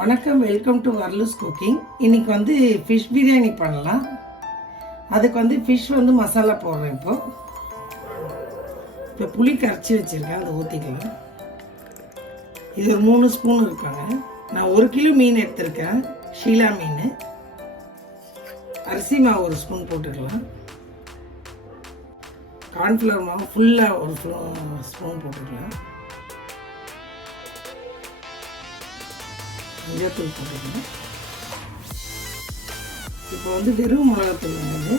வணக்கம், welcome to வர்லூஸ் cooking. இன்றைக்கி வந்து ஃபிஷ் பிரியாணி பண்ணலாம். அதுக்கு வந்து ஃபிஷ் வந்து மசாலா போடுறேன். இப்போ புளி கரைச்சி வச்சுருக்கேன், அதை ஊற்றிக்கலாம். இது ஒரு 3 ஸ்பூன் இருக்காங்க. நான் 1 கிலோ மீன் எடுத்திருக்கேன், ஷீலா மீன். அரிசி மாவு 1 ஸ்பூன் போட்டுக்கலாம். கார்ன்ஃப்ளவர் மாவு ஃபுல்லாக 1 ஸ்பூன் போட்டுக்கலாம். மஞ்சத்தூள் போட்டுக்கணும். இப்போ வந்து வெறும் மிளகாத்தூள் வந்து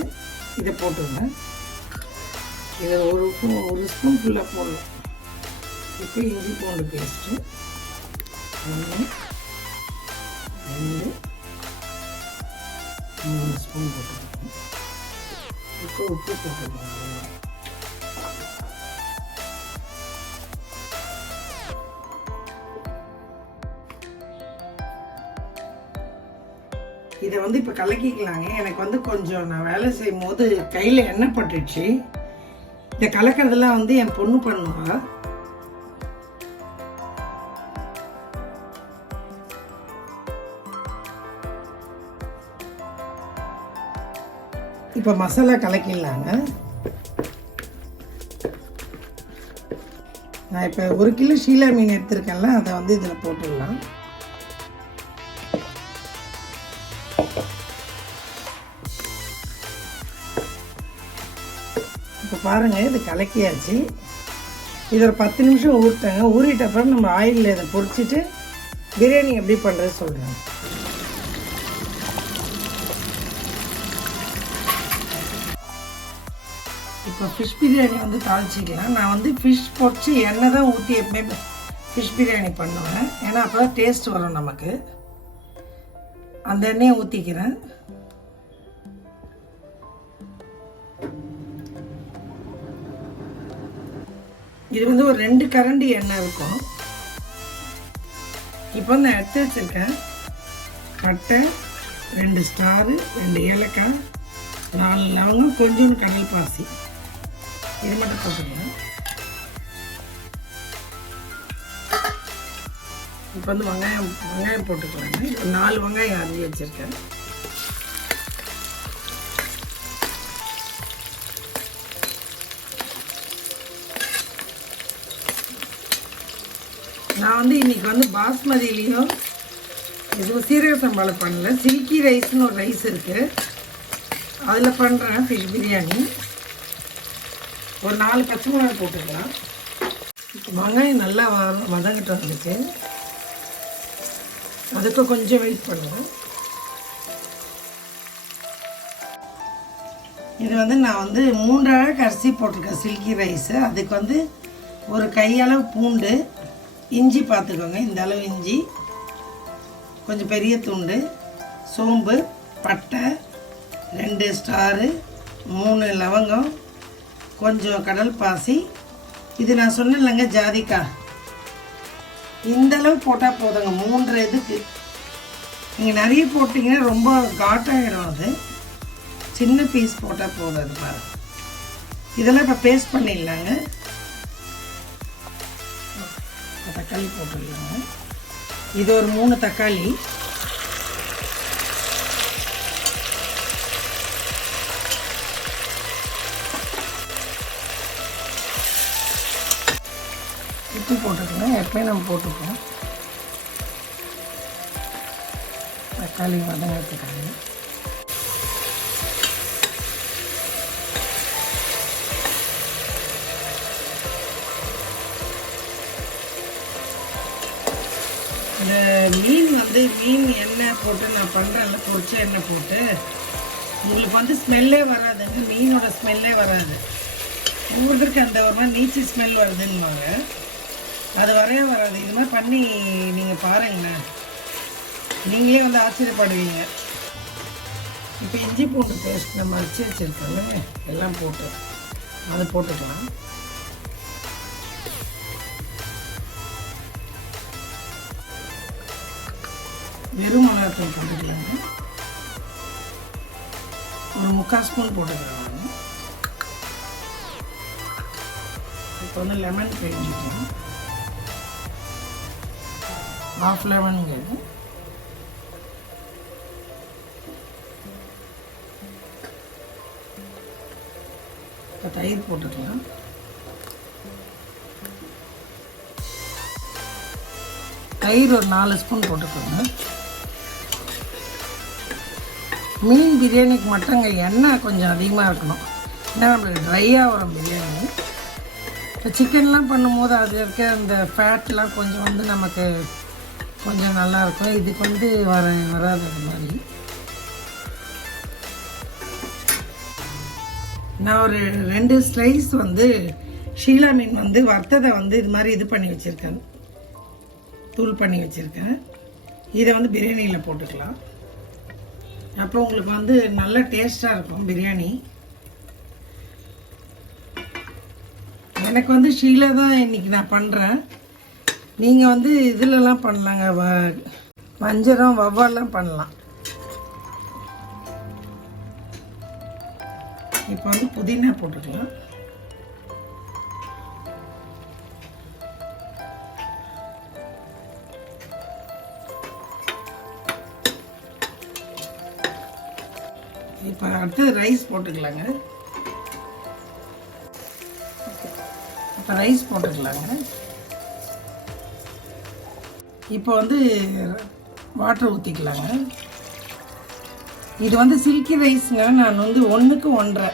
இதை போட்டுருங்க. இதை ஒரு ஸ்பூன் ஃபுல்லாக போடலாம். இப்போ இஞ்சி பூண்டு பேஸ்ட்டு 1 2 3 ஸ்பூன் போட்டுக்கணும். இப்போ உப்பு போட்டுக்கணும். இதை வந்து இப்போ கலக்கிக்கலாங்க. எனக்கு வந்து கொஞ்சம் நான் வேலை செய்யும் போது கையில் எண்ணெய் பட்டுச்சு. இதை கலக்கிறதுலாம் வந்து என் பொண்ணு பண்ணுவா. இப்போ மசாலா கலக்கிடலாங்க. நான் இப்போ 1 கிலோ ஷீலா மீன் எடுத்திருக்கேன்ல, அதை வந்து இதில் போட்டுடலாம். இப்போ பாருங்கள், இது கலக்கியாச்சு. இது ஒரு 10 நிமிஷம் ஊறிட்டாங்க. ஊறிட்ட அப்புறம் நம்ம ஆயிலில் இதை பொரிச்சிட்டு பிரியாணி எப்படி பண்ணுறது சொல்கிறேன். இப்போ ஃபிஷ் பிரியாணி வந்து தாளிச்சிக்கலாம். நான் வந்து ஃபிஷ் பொரிச்சு எண்ணெய் தான் ஊற்றி எப்பவுமே ஃபிஷ் பிரியாணி பண்ணுவேன். ஏன்னா அப்போ தான் டேஸ்ட் வரும் நமக்கு. அந்த எண்ணெயை ஊற்றிக்கிறேன். இது வந்து ஒரு 2 கரண்டி எண்ணெய் இருக்கும். இப்போ நான் எடுத்து வச்சுருக்கேன் பட்டை, 2 ஸ்டாரு, 2 ஏலக்காய், 4 லவங்கம், கொஞ்சோண்டு கடல் பாசி. இது மட்டும் போட்டுக்கலாம். இப்போ வந்து வெங்காயம் போட்டுக்கலாங்க. 4 வெங்காயம் அரிஞ்சு வச்சுருக்கேன். நான் வந்து இன்றைக்கி வந்து பாஸ்மதியிலையும் எதுவும் சீரக சம்பாவில் பண்ணல, சில்கி ரைஸ்னு ஒரு ரைஸ் இருக்குது, அதில் பண்ணுறேன் ஃபிஷ் பிரியாணி. ஒரு 4 பச்சை மிளகாய் போட்டுக்கலாம். வெங்காயம் நல்லா வதங்கிட்டு வந்துச்சு. அதுக்கு கொஞ்சம் வெயிட் பண்ணுவேன். இது வந்து நான் வந்து 3 அழகு அரிசி போட்டிருக்கேன் சில்கி ரைஸு. அதுக்கு வந்து ஒரு கையளவு பூண்டு, இஞ்சி பார்த்துக்கோங்க, இந்த அளவு இஞ்சி, கொஞ்சம் பெரிய துண்டு, சோம்பு, பட்டை, 2 ஸ்டாரு, 3 லவங்கம், கொஞ்சம் கடல் பாசி. இது நான் சொன்னேன்லங்க ஜாதிக்காய், இந்த அளவு போட்டால் போதுங்க. 3 இதுக்கு. நீங்கள் நிறைய போட்டிங்கன்னா ரொம்ப காட்டாகிடும். அது சின்ன பீஸ் போட்டால் போதும். அது பாருங்க. இதெல்லாம் இப்போ பேஸ்ட் பண்ணிடலாங்க. தக்காளி போட்டுடலாங்க. இது ஒரு 3 தக்காளி. உப்பு போட்டுக்கலாம். எப்பயும் நம்ம போட்டுப்போம். தக்காளி வதங்கிறதுக்காக இந்த மீன் வந்து மீன் எண்ணெய் போட்டு நான் பண்ணுறேன்ல, பொரிச்ச எண்ணெய் போட்டு, உங்களுக்கு வந்து ஸ்மெல்லே வராதுங்க. மீனோட ஸ்மெல்லே வராது. ஒவ்வொருத்தருக்கு அந்த ஒரு மாதிரி நீச்சி ஸ்மெல் வருதுன்னுவாங்க. அது வரவே வராது. இது மாதிரி பண்ணி நீங்கள் பாருங்களேன், நீங்களே வந்து ஆச்சரியப்படுவீங்க. இப்போ இஞ்சி பூண்டு பேஸ்ட் நம்ம அரைச்சி வச்சுருக்கோங்க, எல்லாம் போட்டு அதை போட்டுக்கலாம். வெறும் மிளகாத்தூள் போட்டுக்கலாங்க. ஒரு 3/4 ஸ்பூன் போட்டுக்கலாம். இப்போ வந்து லெமன் பிழிஞ்சிக்கலாம். 1/2 லெமனுங்கிறது இப்போ தயிர் போட்டுக்கலாம். தயிர் ஒரு 4 ஸ்பூன் போட்டுக்கோங்க. மீன் பிரியாணிக்கு மட்டுங்க எண்ணெய் கொஞ்சம் அதிகமாக இருக்கணும், ஏன்னா நம்மளுக்கு ட்ரையாக வரும் பிரியாணி. இப்போ சிக்கன்லாம் பண்ணும்போது அதில் இருக்க அந்த ஃபேட்லாம் கொஞ்சம் வந்து நமக்கு கொஞ்சம் நல்லாயிருக்கும். இதுக்கு வந்து வராது அது மாதிரி. நான் ஒரு 2 ஸ்லைஸ் வந்து ஷீலா மீன் வந்து வறுத்ததை வந்து இது மாதிரி இது பண்ணி வச்சுருக்கேன், தூள் பண்ணி வச்சுருக்கேன். இதை வந்து பிரியாணியில் போட்டுக்கலாம். அப்போ உங்களுக்கு வந்து நல்ல டேஸ்ட்டாக இருக்கும் பிரியாணி. எனக்கு வந்து ஷீலா தான் இன்றைக்கி நான் பண்ணுறேன். நீங்கள் வந்து இதிலலாம் பண்ணலாங்க, வஞ்சரம் வவ்வாலாம் பண்ணலாம். இப்போ வந்து புதினா போட்டுக்கலாம். இப்போ அடுத்து ரைஸ் போட்டுக்கலாங்க. இப்போ ரைஸ் போட்டுக்கலாங்க. இப்போ வந்து வாட்டர் ஊற்றிக்கலாங்க. இது வந்து சில்கி ரைஸ்ங்க. நான் வந்து 1க்கு 1.5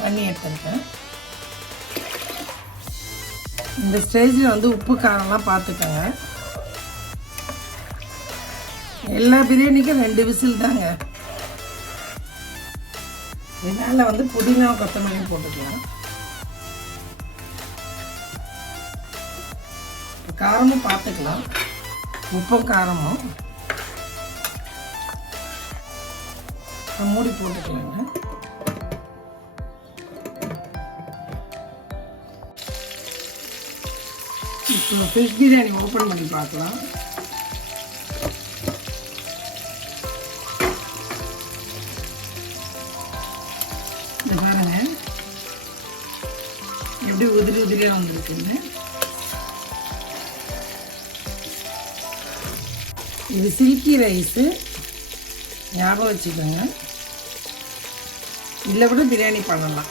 தண்ணி எடுத்துருக்கேன். இந்த ஸ்டேஜில் வந்து உப்பு காரம்லாம் பார்த்துக்கோங்க. எல்லா பிரியாணிக்கும் 2 விசில் தாங்க. இதனால் வந்து புதினா கொத்தமல்லி போட்டுக்கலாம். காரமும் பார்த்துக்கலாம், உப்பும் காரமும். மூடி போட்டுக்கலாங்க. இப்போ ஃபிஷ் பிரியாணி ஓப்பன் பண்ணி பார்க்கலாம். இது பாருங்க எப்படி உதிரி உதிரியாக வந்துருக்குன்னு. இது சில்கி ரைஸு, ஞாபகம் வச்சுக்கோங்க. இதில் கூட பிரியாணி பண்ணலாம்.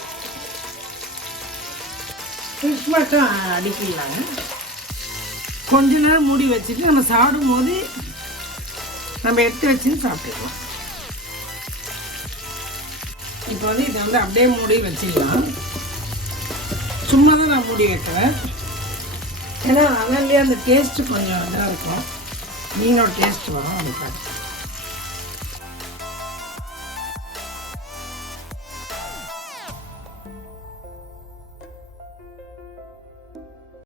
ஃபிஷ் மட்டும் அடிக்கலாங்க. கொஞ்ச நேரம் மூடி வச்சுட்டு நம்ம சாப்பிடும்போது நம்ம எடுத்து வச்சுன்னு சாப்பிட்டுக்கலாம். இப்போ வந்து இதை வந்து அப்படியே மூடி வச்சுக்கலாம். சும்மா தான் நான் மூடி வைக்கிறேன், ஏன்னா அதனாலேயே அந்த டேஸ்ட்டு கொஞ்சம் இதாக இருக்கும், மீனோட டேஸ்ட் வரும். அதுக்காக